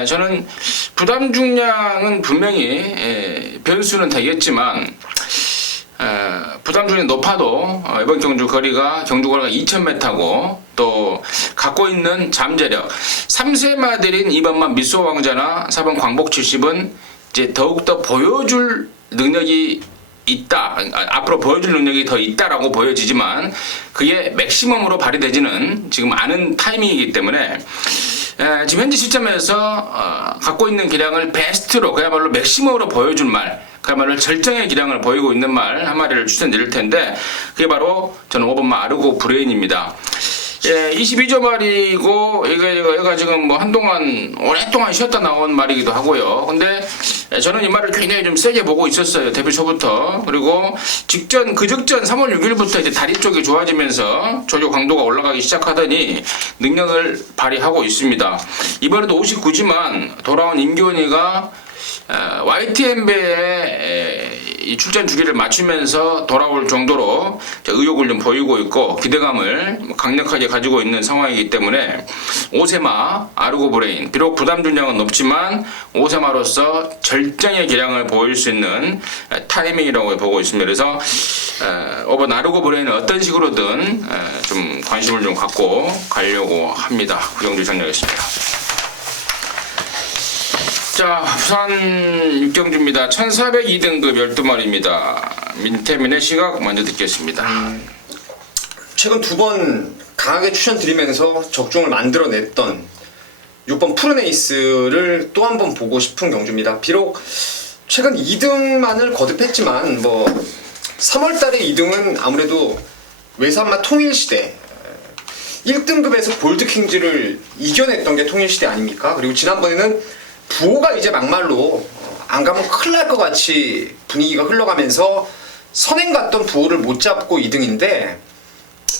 저는 부담 중량은 분명히 변수는 되겠지만, 부담 중량이 높아도 이번 경주 거리가 2000m고 또 갖고 있는 잠재력, 3세마들인 2번만 미소왕자나 4번 광복 70은 이제 더욱더 보여줄 능력이 있다, 앞으로 보여줄 능력이 더 있다라고 보여지지만 그게 맥시멈으로 발휘되지는 지금 않은 타이밍이기 때문에, 지금 현재 시점에서 갖고 있는 기량을 베스트로, 그야말로 맥시멈으로 보여줄 말, 그야말로 절정의 기량을 보이고 있는 말 한 마리를 추천드릴 텐데, 그게 바로 저는 5번마 아르고 브레인입니다. 예, 22조 말이고 얘가 지금 뭐 한동안 오랫동안 쉬었다 나온 말이기도 하고요. 근데 저는 이 말을 굉장히 좀 세게 보고 있었어요. 데뷔 초부터. 그리고 그 직전 3월 6일부터 이제 다리 쪽이 좋아지면서 조교 강도가 올라가기 시작하더니 능력을 발휘하고 있습니다. 이번에도 59지만 돌아온 임기훈이가 YTN배의 이 출전 주기를 맞추면서 돌아올 정도로 의욕을 좀 보이고 있고 기대감을 강력하게 가지고 있는 상황이기 때문에 오세마, 아르고 브레인, 비록 부담 중량은 높지만 오세마로서 절정의 기량을 보일 수 있는 타이밍이라고 보고 있습니다. 그래서 이번 아르고 브레인은 어떤 식으로든 좀 관심을 좀 갖고 가려고 합니다. 구경주 전략이었습니다. 자, 부산 육경주입니다. 1402등급 12마리입니다. 민태민의 시각 먼저 듣겠습니다. 최근 2번 강하게 추천드리면서 적중을 만들어냈던 6번 푸르네이스를 또 한 번 보고 싶은 경주입니다. 비록 최근 2등만을 거듭했지만 뭐 3월달에 2등은 아무래도 외산마 통일시대 1등급에서 볼드킹즈를 이겨냈던 게 통일시대 아닙니까? 그리고 지난번에는 부호가 이제 막말로 안 가면 큰일 날 것 같이 분위기가 흘러가면서 선행 갔던 부호를 못 잡고 2등인데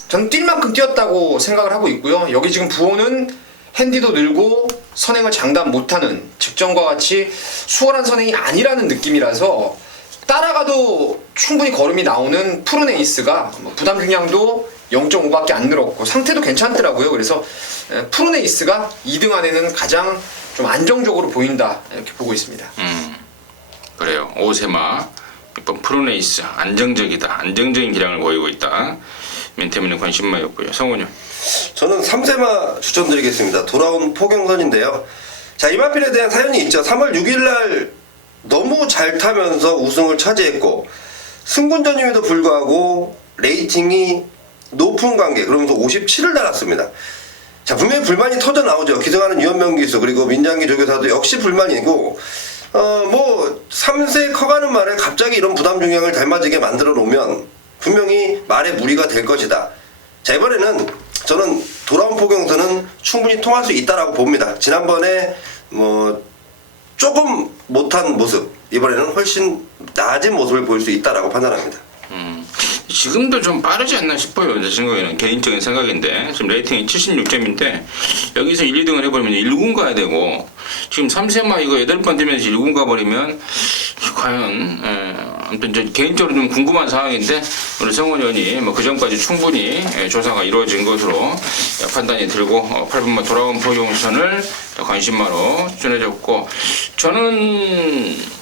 저는 뛸 만큼 뛰었다고 생각을 하고 있고요. 여기 지금 부호는 핸디도 늘고 선행을 장담 못하는 직전과 같이 수월한 선행이 아니라는 느낌이라서 따라가도 충분히 걸음이 나오는 푸르네이스가 부담 중량도 0.5밖에 안 늘었고 상태도 괜찮더라고요. 그래서 푸르네이스가 2등 안에는 가장 좀 안정적으로 보인다 이렇게 보고 있습니다. 그래요. 오세마, 이번 푸르네이스 안정적이다. 안정적인 기량을 보이고 있다. 민태민의 관심마였고요. 성훈이. 저는 3세마 추천드리겠습니다. 돌아온 포경선인데요. 자, 이마필에 대한 사연이 있죠. 3월 6일날 너무 잘 타면서 우승을 차지했고 승군전임에도 불구하고 레이팅이 높은 관계 그러면서 57을 달았습니다. 자, 분명히 불만이 터져 나오죠. 기승하는 유현명 기수 그리고 민장기 조교사도 역시 불만이고 뭐 3세 커가는 말에 갑자기 이런 부담 중량을 닮아지게 만들어 놓으면 분명히 말에 무리가 될 것이다. 자, 이번에는 저는 돌아온 포경선은 충분히 통할 수 있다라고 봅니다. 지난번에 뭐 조금 못한 모습 이번에는 훨씬 나아진 모습을 보일 수 있다라고 판단합니다. 지금도 좀 빠르지 않나 싶어요. 제 생각에는 개인적인 생각인데 지금 레이팅이 76점인데 여기서 1, 2등을 해버리면 1군 가야 되고 지금 3세마 이거 8번 뛰면서 1군 가버리면 과연 아무튼 저 개인적으로 좀 궁금한 상황인데 우리 성원 의원이 뭐 그 전까지 충분히 조사가 이루어진 것으로 판단이 들고 8번만 돌아온 포경선을 관심마로 추천해줬고 저는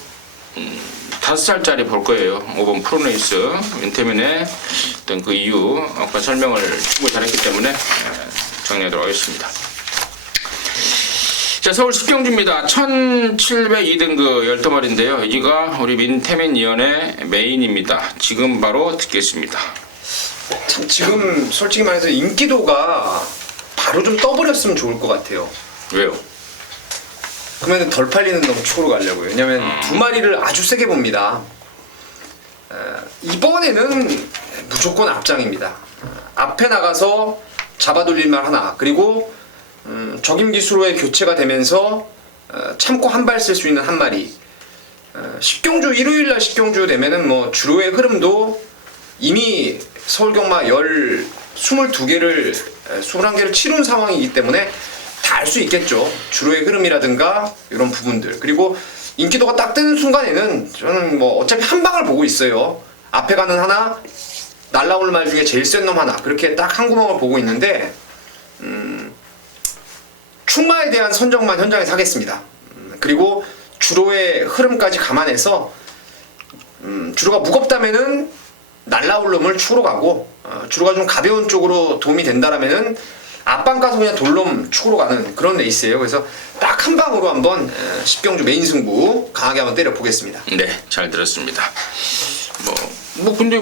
5살짜리 볼 거예요. 5번 푸르네이스 민태민의 어떤 그 이유 아까 설명을 충분히 잘했기 때문에 정리하도록 하겠습니다. 자, 서울 10경주입니다. 1702등급 12마리인데요. 여기가 우리 민태민 위원의 메인입니다. 지금 바로 듣겠습니다. 참 지금 솔직히 말해서 인기도가 바로 좀 떠버렸으면 좋을 것 같아요. 왜요? 그러면 덜 팔리는 놈축으로 가려고요. 왜냐면 2마리를 아주 세게 봅니다. 이번에는 무조건 앞장입니다. 앞에 나가서 잡아돌릴만 하나 그리고 적임 기수로의 교체가 되면서 참고 한 발 쓸 수 있는 한 마리. 10경주 일요일날 10경주 되면은 뭐 주로의 흐름도 이미 서울경마 22개를 치룬 상황이기 때문에 다 알 수 있겠죠. 주로의 흐름이라든가 이런 부분들. 그리고 인기도가 딱 뜨는 순간에는 저는 뭐 어차피 한 방을 보고 있어요. 앞에 가는 하나, 날라올 말 중에 제일 센 놈 하나. 그렇게 딱 한 구멍을 보고 있는데 충마에 대한 선정만 현장에서 하겠습니다. 그리고 주로의 흐름까지 감안해서 주로가 무겁다면은 날라올 놈을 축으로 가고 주로가 좀 가벼운 쪽으로 도움이 된다라면은 앞방 가서 그냥 돌놈 축으로 가는 그런 레이스예요. 그래서 딱 한 방으로 한번 10경주 메인 승부 강하게 한번 때려 보겠습니다. 네, 잘 들었습니다. 뭐 근데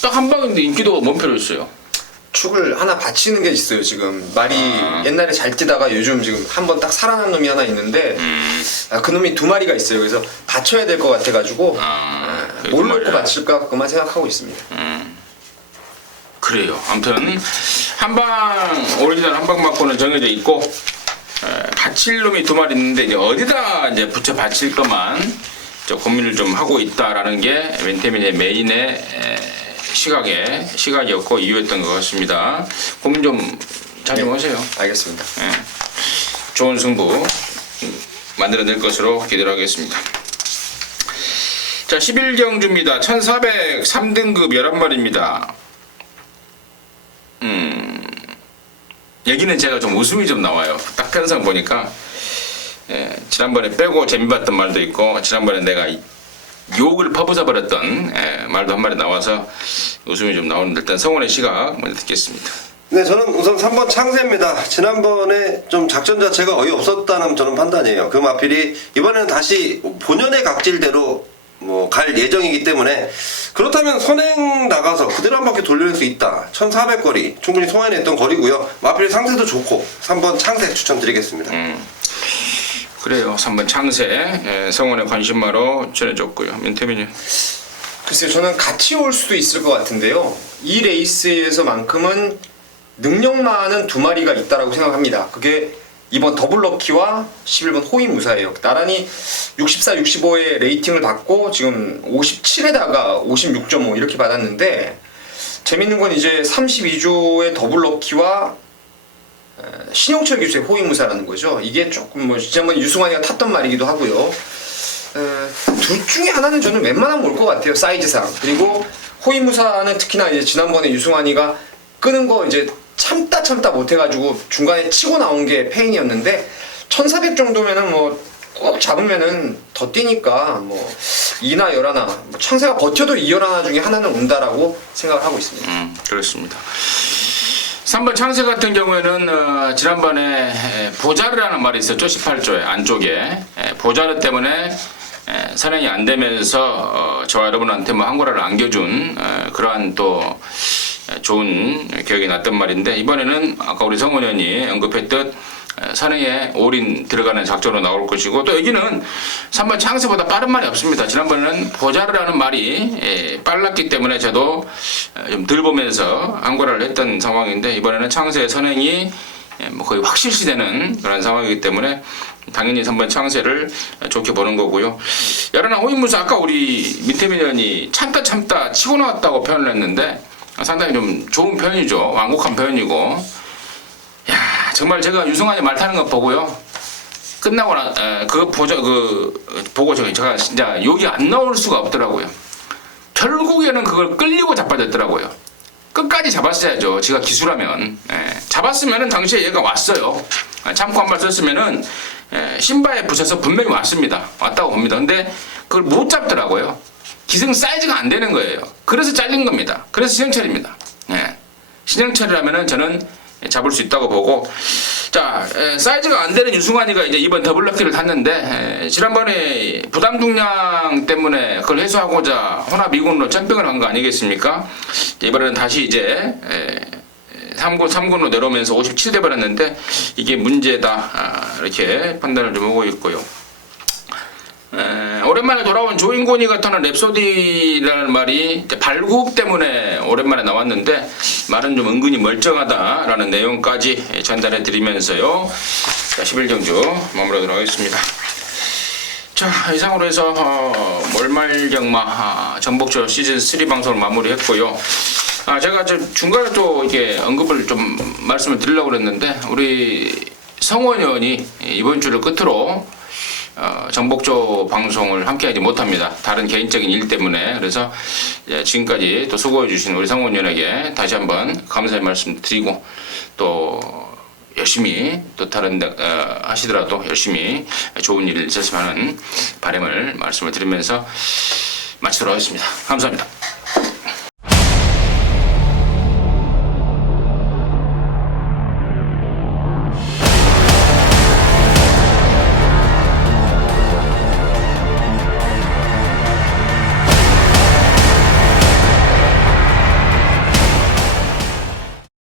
딱 한 방인데 인기도가 뭔 필요 있어요? 축을 하나 받치는 게 있어요. 지금 말이 옛날에 잘 뛰다가 요즘 지금 한번 딱 살아난 놈이 하나 있는데 그 놈이 2마리가 있어요. 그래서 받쳐야 될 것 같아가지고 뭘 놓고 받칠까 그만 생각하고 있습니다. 그래요. 아무튼 한방 오리지널 한방 맞고는 정해져 있고 받칠 놈이 2마리 있는데 이제 어디다 이제 붙여 받칠 것만 고민을 좀 하고 있다라는 게 멘테민의 메인의 시각이었고 이유였던 것 같습니다. 고민 좀 자중하세요. 알겠습니다. 좋은 승부 만들어낼 것으로 기대를 하겠습니다. 자, 11경주입니다. 1403등급 11마리입니다. 여기는 제가 좀 웃음이 좀 나와요. 딱 편성 보니까 지난번에 빼고 재미봤던 말도 있고 지난번에 내가 욕을 퍼부숴 버렸던 말도 한 마리 나와서 웃음이 좀 나오는데 일단 성원의 시각 먼저 듣겠습니다. 네, 저는 우선 3번 창세입니다. 지난번에 좀 작전 자체가 어이없었다는 저는 판단이에요. 그 마필이 이번에는 다시 본연의 각질대로 갈 예정이기 때문에 그렇다면 선행 나가서 그대로 한 바퀴 돌릴 수 있다. 1400거리 충분히 소화해냈던 거리고요. 마필의 상태도 좋고 3번 창세 추천드리겠습니다. 그래요. 3번 창세 성원의 관심마로 전해줬고요. 민태민이 글쎄요, 저는 같이 올 수도 있을 것 같은데요. 이 레이스에서만큼은 능력만은 2마리가 있다라고 생각합니다. 그게 이번 더블럭키와 11번 호위무사예요. 나란히 64, 65의 레이팅을 받고 지금 57에다가 56.5 이렇게 받았는데 재밌는 건 이제 32조의 더블럭키와 신용철 기수의 호위무사라는 거죠. 이게 조금 지난번 유승환이가 탔던 말이기도 하고요. 둘 중에 하나는 저는 웬만하면 올 것 같아요. 사이즈상. 그리고 호위무사는 특히나 이제 지난번에 유승환이가 끄는 거 이제 참다 못해가지고 중간에 치고 나온 게 페인이었는데 1400 정도면은 꼭 잡으면은 더 뛰니까 2나 11나 창세가 버텨도 2, 11나 중에 하나는 온다라고 생각을 하고 있습니다. 그렇습니다. 3번 창세 같은 경우에는 지난번에 보자르라는 말이 있었죠. 18조에 안쪽에 보자르 때문에 선행이 안 되면서 저와 여러분한테 한 거라를 안겨준 그러한 또 좋은 기억이 났던 말인데 이번에는 아까 우리 성원현이 언급했듯 선행에 올인 들어가는 작전으로 나올 것이고 또 여기는 3번 창세보다 빠른 말이 없습니다. 지난번에는 보자르라는 말이 빨랐기 때문에 저도 좀 덜 보면서 안고라를 했던 상황인데 이번에는 창세의 선행이 거의 확실시되는 그런 상황이기 때문에 당연히 3번 창세를 좋게 보는 거고요. 여러나 호위무사 아까 우리 민태민 의원이 참다 치고 나왔다고 표현을 했는데 상당히 좀 좋은 표현이죠. 완곡한 표현이고 야 정말 제가 유승환이 말 타는 거 보고요. 끝나고 보고 제가 진짜 욕이 안 나올 수가 없더라고요. 결국에는 그걸 끌리고 자빠졌더라고요. 끝까지 잡았어야죠. 지가 기수라면 잡았으면은 당시에 얘가 왔어요. 참고 한 발 썼으면은 신바에 붙여서 분명히 왔다고 봅니다. 근데 그걸 못 잡더라고요. 기승 사이즈가 안 되는 거예요. 그래서 잘린 겁니다. 그래서 신영철입니다. 신영철이라면은 저는 잡을 수 있다고 보고 자 사이즈가 안 되는 유승환이가 이제 이번 더블럭키를 탔는데 지난번에 부담 중량 때문에 그걸 해소하고자 혼합 2군으로 점핑을 한 거 아니겠습니까? 이번에는 다시 이제 3군으로 내려오면서 57 돼버렸는데 이게 문제다 이렇게 판단을 좀 하고 있고요. 오랜만에 돌아온 조인곤이 같은 랩소디라는 말이 발굽 때문에 오랜만에 나왔는데 말은 좀 은근히 멀쩡하다라는 내용까지 전달해 드리면서요. 자, 11경주 마무리하도록 하겠습니다. 자, 이상으로 해서 월말경마 전복조 시즌3 방송을 마무리했고요. 제가 중간에 또 이렇게 언급을 좀 말씀을 드리려고 그랬는데 우리 성원 의원이 이번 주를 끝으로 정복조 방송을 함께하지 못합니다. 다른 개인적인 일 때문에. 그래서 지금까지 또 수고해주신 우리 성원 의원에게 다시 한번 감사의 말씀 드리고 또 열심히 또 다른 하시더라도 열심히 좋은 일을 있었으면 하는 바람을 말씀을 드리면서 마치도록 하겠습니다. 감사합니다.